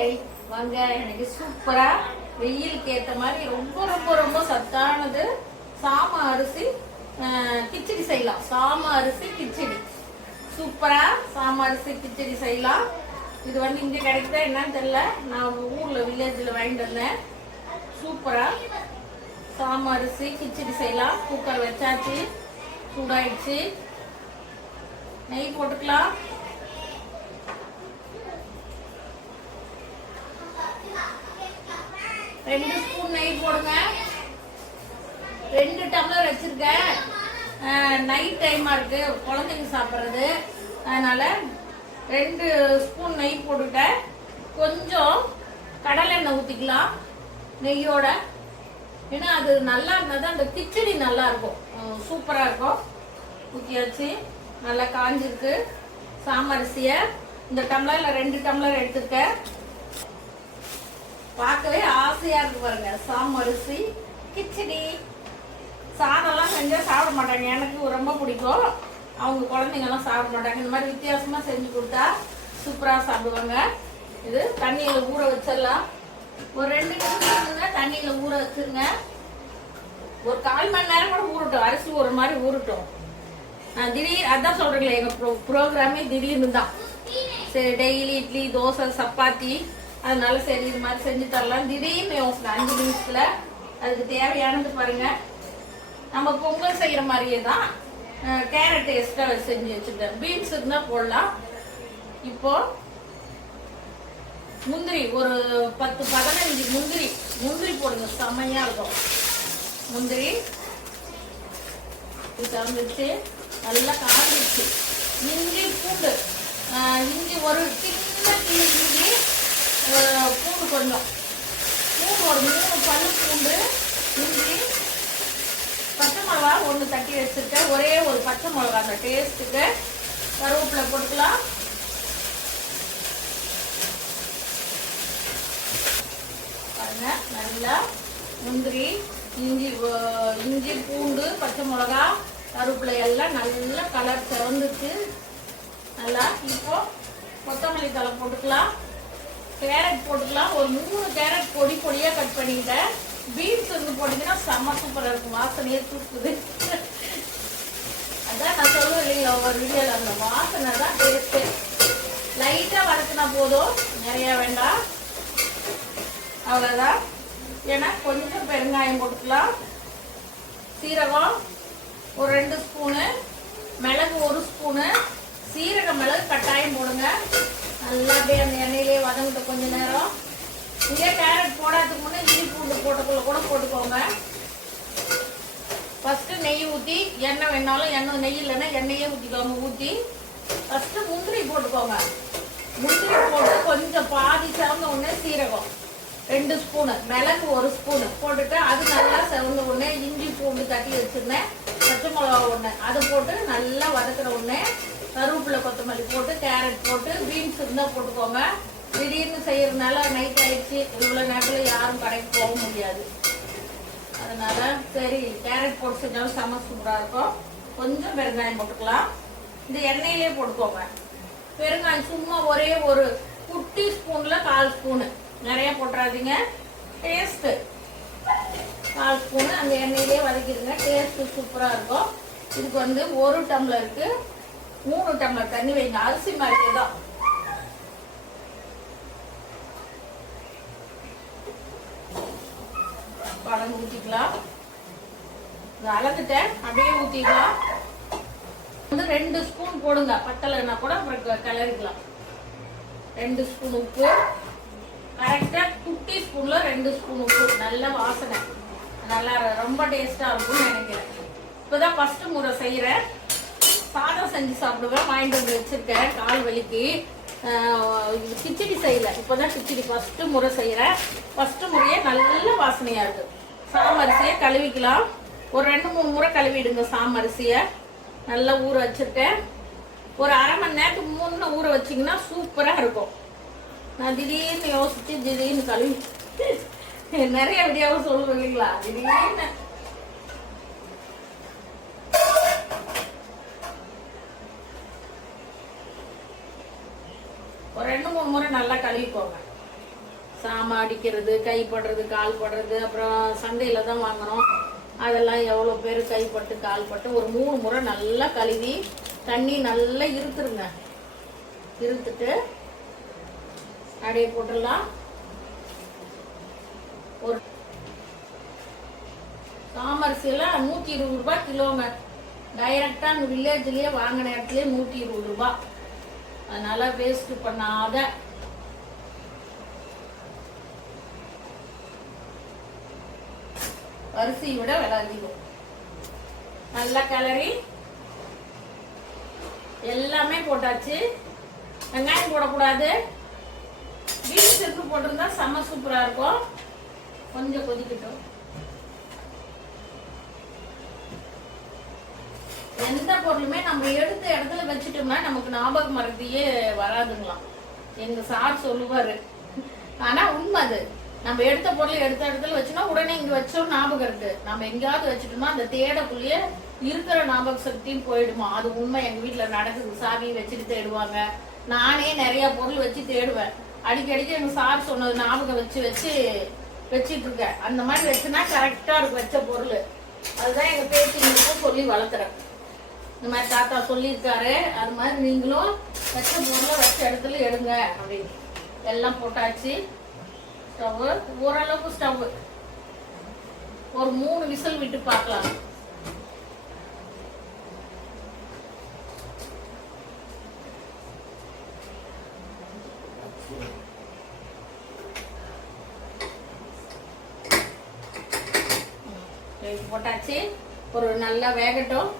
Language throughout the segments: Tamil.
ஹாய் வாங்க எனக்கு சூப்பரா வெயிலுக்கு ஏற்ற மாதிரி ரொம்ப ரொம்ப ரொம்ப சத்தானது. சாம அரிசி கிச்சடி செய்யலாம். சாம அரிசி கிச்சடி. சூப்பரா சாம அரிசி கிச்சடி செய்யலாம். இது வந்து இங்கே கிடைக்குதா என்னன்னு தெரியல. நான் ஊர்ல வில்லேஜ்ல வாங்கிட்டு வந்தேன். சூப்பரா சாம அரிசி கிச்சடி செய்யலாம். குக்கர் வச்சாச்சு. சூடாயிடுச்சு. நெய் போட்டுக்கலாம். ரெண்டு ஸ்பூன் நெய் போடுங்க. ரெண்டு டம்ளர் வச்சிருக்கேன் நைட் டைமா இருக்கு. குழந்தைங்க சாப்பிட்றது. அதனால ரெண்டு ஸ்பூன் நெய் போட்டுட்டேன் கொஞ்சம் கடலெண்ணெய் ஊற்றிக்கலாம் நெய்யோட. ஏன்னா அது நல்லா இருந்தால் தான் அந்த கிச்சடி நல்லா இருக்கும். சூப்பராக இருக்கும். ஊற்றியாச்சு நல்லா காஞ்சிருக்கு. சாமரிசியை. இந்த டம்ளரில் ரெண்டு டம்ளர் எடுத்துருக்கேன் பார்க்கவே ஆசையா இருக்கு பாருங்க. சாமரிசி கிச்சடி. சாதம்லாம் செஞ்சா சாப்பிட மாட்டாங்க. எனக்கு ரொம்ப பிடிக்கும். அவங்க குழந்தைங்கலாம் சாப்பிட மாட்டாங்க. இந்த மாதிரி வித்தியாசமா செஞ்சு கொடுத்தா சூப்பரா சாப்பிடுவாங்க. இது தண்ணியில ஊற வச்சிடலாம். ஒரு ரெண்டு நிமிஷம் தண்ணியில ஊற வச்சிருங்க. ஒரு கால் மணி நேரம் கூட ஊறட்டும். அரிசி ஒரு மாதிரி ஊறட்டும். நான் திடீர் அதான் சொல்றீங்களே எங்க ப்ரோ ப்ரோக்ராமே திடீர்னு தான். சரி டெய்லி இட்லி தோசை சப்பாத்தி. அதனால சரி இது மாதிரி செஞ்சு தரலாம். திடீர்னு யோசனை அஞ்சு நிமிஷத்துல அதுக்கு தேவையானது பாருங்க. நம்ம பொங்கல் செய்யற மாதிரியே தான் கேரட் எக்ஸ்ட்ரா செஞ்சு வச்சுருக்கேன் பீன்ஸ் இருந்தா போடலாம். இப்போ முந்திரி ஒரு பத்து பதினஞ்சு முந்திரி. முந்திரி போடுங்க செம்மையா இருக்கும். முந்திரி இது திறந்துச்சு நல்லா காஞ்சிச்சு இஞ்சி பூண்டு இஞ்சி ஒரு சின்ன கிளி இஞ்சி பூண்டு கொஞ்சம். பூண்டு ஒரு மூணு பல்லு பூண்டு இஞ்சி பச்சை மிளகா ஒன்று தட்டி வச்சுருக்கேன். ஒரே ஒரு பச்சை மிளகா அந்த டேஸ்ட்டுக்கு கருவேப்பிலை போட்டுக்கலாம். பாருங்க நல்லா முந்திரி இஞ்சி இஞ்சி பூண்டு பச்சை மிளகா கருவேப்பிலை எல்லாம் நல்லா கலர் சிவந்துச்சு நல்லா இப்போ கொத்தமல்லி தலை போட்டுக்கலாம். கேரட் போட்டுக்கலாம். ஒரு மூணு கேரட் பொடி பொடியாக கட் பண்ணிக்கிட்டேன் பீன்ஸ் வந்து போட்டிங்கன்னா செம்ம சூப்பராக இருக்கும். வாசனையே தூக்குது. அதான் நான் சொல்லுவேன் இல்லைங்களா ஒரு வீடியோவில் அந்த வாசனை தான் டேஸ்ட்டு லைட்டாக வறுத்துனா போதும். நிறையா வேண்டாம். அவ்வளோதான் ஏன்னா கொஞ்சம் பெருங்காயம் போட்டுக்கலாம். சீரகம் ஒரு ரெண்டு ஸ்பூனு மிளகு ஒரு ஸ்பூனு சீரக மிளகு கட்டாயம் போடுங்க. எண்ணெயிலே வதங்கிட்ட கொஞ்ச நேரம். இங்கே கேரட் போடாததுக்கு முன்னே இஞ்சி பூண்டு போட்டுக்குள்ள கூட போட்டுக்கோங்க. ஃபஸ்ட்டு நெய் ஊற்றி எண்ணெய் வேணாலும் எண்ணெய் நெய் இல்லைன்னா எண்ணெயே ஊற்றிக்கோங்க ஊற்றி ஃபஸ்ட்டு முந்திரி போட்டுக்கோங்க. முந்திரி போட்டு கொஞ்சம் பாதி சிறந்த உடனே சீரகம். ரெண்டு ஸ்பூனு மிளகு ஒரு ஸ்பூனு போட்டுட்டு அது நல்லா சிவந்த உடனே இஞ்சி பூண்டு தட்டி வச்சுருந்தேன். பச்சை மிளகா ஒன்று அதை போட்டு நல்லா வதக்கிற உடனே கருவேப்பிலை கொத்தமல்லி போட்டு கேரட் போட்டு பீன்ஸ் இருந்தால் போட்டுக்கோங்க. திடீர்னு செய்யறதுனால நைட் ஆயிடுச்சு. இவ்வளோ நேரத்தில் யாரும் கடைக்கு போக முடியாது. அதனால சரி கேரட் போட்டு செஞ்சாலும் செம்ம சூப்பராக இருக்கும். கொஞ்சம் பெருங்காயம் போட்டுக்கலாம். இந்த எண்ணெயிலே போட்டுக்கோங்க. பெருங்காயம் சும்மா ஒரே ஒரு குட்டி ஸ்பூன்ல கால் ஸ்பூனு நிறைய போட்டுறாதீங்க. டேஸ்ட்டு கால் ஸ்பூனு அந்த எண்ணெயிலே வதக்கிடுங்க. டேஸ்ட்டு சூப்பராக இருக்கும். இதுக்கு வந்து ஒரு டம்ளருக்கு மூணு டம்ளர் தண்ணி வைங்க. அரிசி மாதிரியே தான். பழம் ஊற்றிக்கலாம் இது அளந்துட்டேன். அப்படியே ஊற்றிக்கலாம் வந்து ரெண்டு ஸ்பூன் போடுங்க. பத்தலைன்னா கூட அப்புறம் க- கிளறிக்கலாம். ரெண்டு ஸ்பூன் உப்பு. கரெக்டாக குட்டி ஸ்பூனில் ரெண்டு ஸ்பூன் உப்பு. நல்ல வாசனை. நல்லா ரொம்ப டேஸ்ட்டாக இருக்கும்னு நினைக்கிறேன். இப்போதான் ஃபஸ்ட்டு முறை செய்கிறேன் சாதம் செஞ்சு சாப்பிடுவேன். வாங்கிட்டு வந்து வச்சுருக்கேன். கால் வலிக்கு. ஆஹ் இது கிச்சடி செய்யல. இப்போதான் கிச்சடி ஃபஸ்ட்டு முறை செய்கிறேன் ஃபஸ்ட்டு முறையே நல்ல வாசனையாக இருக்குது சாமரிசியை கழுவிக்கலாம். ஒரு ரெண்டு மூணு முறை கழுவிடுங்க சாமரிசியை. நல்லா ஊற வச்சுருக்கேன். ஒரு அரை மணி நேரத்துக்கு மூணு ஊற வச்சிங்கன்னா சூப்பராக இருக்கும். நான் திடீர்னு யோசித்து திடீர்னு கழுவி. நிறைய விடியாவும் சொல்லுவேன் இல்லைங்களா? திடீர்னு. ஒரு ரெண்டு மூணு முறை நல்லா கழுவிக்கோங்க. சாமான் அடிக்கிறது கைப்படுறது கால் படுறது அப்புறம் சந்தையில் தான் வாங்குறோம். அதெல்லாம் எவ்வளோ பேர் கைப்பட்டு கால்பட்டு ஒரு மூணு முறை நல்லா கழுவி தண்ணி நல்லா இருத்துருங்க. இருத்துட்டு அப்படியே போட்டுடலாம். ஒரு சாமரிசியில் நூற்றி இருபது ரூபா கிலோங்க. டைரெக்டாக அங்கே வில்லேஜ்லேயே வாங்கின இடத்துலேயே நூற்றி இருபது ரூபா அதனால் வேஸ்ட்டு பண்ணாத. அரிசியை விட விலை அதிகம். நல்லா கிளறி எல்லாமே போட்டாச்சு. வெங்காயம் போடக்கூடாது. பீன்ஸ் இருக்கு போட்டிருந்தா செம்ம சூப்பராக இருக்கும். கொஞ்சம் கொதிக்கட்டும். எந்த பொருளுமே நம்ம எடுத்த இடத்துல வச்சுட்டோம்னா நமக்கு ஞாபகம் மறதியே வராதுங்களாம். எங்க சார் சொல்லுவாரு. ஆனா உண்மை அது. நம்ம எடுத்த பொருள் எடுத்த இடத்துல வச்சோம்னா உடனே இங்க வச்சோம் ஞாபகம் இருக்கு. நம்ம எங்கேயாவது வச்சுட்டோம்னா அந்த தேடக்குள்ளேயே இருக்கிற ஞாபக சக்தியும் போயிடுமா? அது உண்மை. எங்க வீட்டுல நடக்குது. சாவி வச்சுட்டு தேடுவாங்க. நானே நிறைய பொருள் வச்சு தேடுவேன். அடிக்கடிக்கு எங்க சார் சொன்னது ஞாபகம் வச்சு வச்சு வச்சிட்டு இருக்கேன். அந்த மாதிரி வச்சுனா கரெக்டா இருக்கும் வச்ச பொருள். அதுதான் எங்க பேச்சுங்களுக்கும் சொல்லி வளர்த்துறேன் இந்த மாதிரி தாத்தா சொல்லியிருக்காரு. அது மாதிரி நீங்களும் வச்ச பொருளை வச்ச இடத்துல எடுங்க அப்படின்னு. எல்லாம் போட்டாச்சு. ஸ்டவ் ஓரளவுக்கு ஸ்டவ் ஒரு மூணு விசில் விட்டு பார்க்கலாம். போட்டாச்சு. ஒரு நல்லா வேகட்டும்.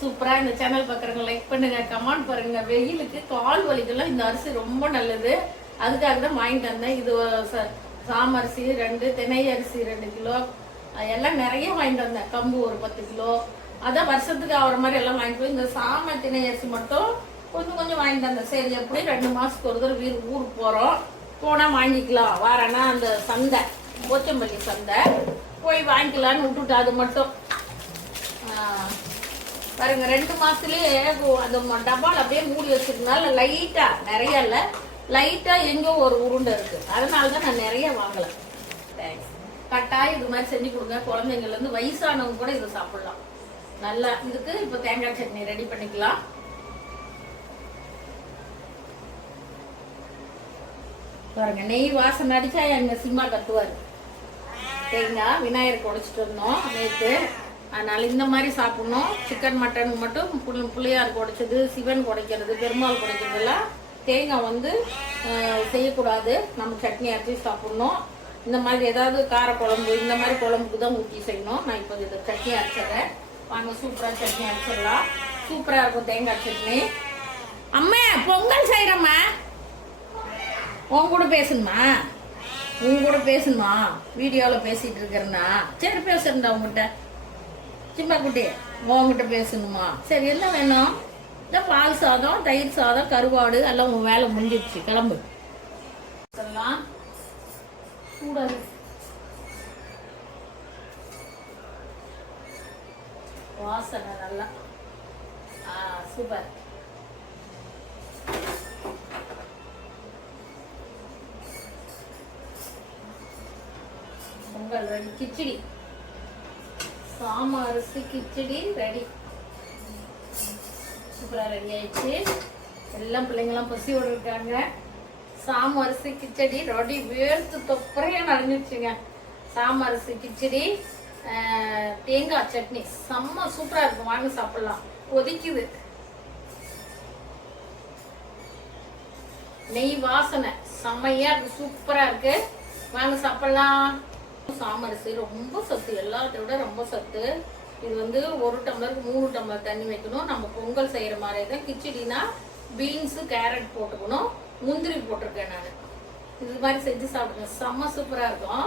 சூப்பரா இந்த சேனல் பார்க்குறவங்க லைக் பண்ணுங்க கமெண்ட் பண்ணுங்க வெயிலுக்கு கால் வலிக்கெல்லாம் இந்த அரிசி ரொம்ப நல்லது. அதுக்காக தான் வாங்கிட்டு வந்தேன். இது சாமரிசி ரெண்டு திணை அரிசி ரெண்டு கிலோ. எல்லாம் நிறைய வாங்கிட்டு வந்தேன். கம்பு ஒரு பத்து கிலோ. அதான் வருஷத்துக்கு ஆகிற மாதிரி எல்லாம் வாங்கிட்டு போய் இந்த சாம தினை அரிசி மட்டும் கொஞ்சம் கொஞ்சம் வாங்கிட்டு வந்தேன். சரி எப்படி ரெண்டு மாதத்துக்கு ஒரு தடவை வீடு ஊருக்கு போகிறோம் போனால் வாங்கிக்கலாம். வரேன்னா அந்த சந்தை போச்சம்பள்ளி சந்தை போய் வாங்கிக்கலான்னு விட்டுட்டு அது மட்டும். பாருங்க ரெண்டு மாசத்துலயே அந்த டப்பால் அப்படியே மூடி வச்சிருந்தனால லைட்டா நிறைய இல்லை. லைட்டா எங்கோ ஒரு உருண்டை இருக்கு. அதனால தான் நான் நிறைய வாங்கலை. தேங்க்ஸ் கட்டாயம் இது மாதிரி செஞ்சு கொடுங்க. குழந்தைங்கள்லேருந்து வயசானவங்க கூட இதை சாப்பிடலாம். நல்லா இதுக்கு இப்போ தேங்காய் சட்னி ரெடி பண்ணிக்கலாம். பாருங்க நெய் வாசனை அடிச்சா எங்க சிம்மா கத்துவாரு. தேங்காய் விநாயகர் உடைச்சிட்டு இருந்தோம் நேற்று அதனால இந்த மாதிரி சாப்பிடணும். சிக்கன் மட்டன் மட்டும் புள் குடைச்சது சிவன் குடைக்கிறது பெருமாள் உடைக்கிறதெல்லாம் தேங்காய் வந்து செய்யக்கூடாது. நம்ம சட்னி அரைச்சி சாப்பிடணும். இந்த மாதிரி ஏதாவது கார குழம்பு இந்த மாதிரி குழம்புக்கு தான் ஊற்றி செய்யணும். நான் இப்போ இதை சட்னி அரைச்சிடுறேன். வாங்க சூப்பராக சட்னி அரைச்சிடலாம். சூப்பராக இருக்கும் தேங்காய் சட்னி. அம்மா பொங்கல் செய்கிறம்மா உன் கூட பேசணுமா? உன் கூட பேசணுமா? வீடியோவில் பேசிகிட்டு இருக்கிறேன்னா. சரி பேசுறேன்டா உங்ககிட்ட சிம்மா குட்டி உங்ககிட்ட பேசணுமா? சரி என்ன வேணும்? இந்த பால் சாதம் தயிர் சாதம் கருவாடு எல்லாம் உங்கள் வேலை முடிஞ்சிடுச்சு. கிளம்பு. எல்லாம் வாசனை நல்லா. ஆ சூப்பர் பொங்கல் ரெடி. கிச்சடி. சாம அரிசி கிச்சடி ரெடி. சூப்பராக ரெடி ஆயிடுச்சு. எல்லாம் பிள்ளைங்களாம் பசி விடுறாங்க சாம அரிசி கிச்சடி ரொடி வேர்த்து தொப்பரையா நடந்துச்சுங்க சாம அரிசி கிச்சடி தேங்காய் சட்னி. செம்ம சூப்பராக இருக்கும் வாங்க சாப்பிடலாம். கொதிக்குது. நெய் வாசனை. செம்மையா இருக்கு. சூப்பரா இருக்கு. வாங்க சாப்பிடலாம். சாமரிசி ரொம்ப சத்து. எல்லாத்த விட ரொம்ப சத்து. இது வந்து ஒரு டம்ளருக்கு மூணு டம்ளர் தண்ணி வைக்கணும். நம்ம பொங்கல் செய்கிற மாதிரி தான் கிச்சடினா பீன்ஸு கேரட் போட்டுக்கணும். முந்திரி போட்டிருக்கேன் நான். இது மாதிரி செஞ்சு சாப்பிடுங்க. செம்ம சூப்பராக இருக்கும்.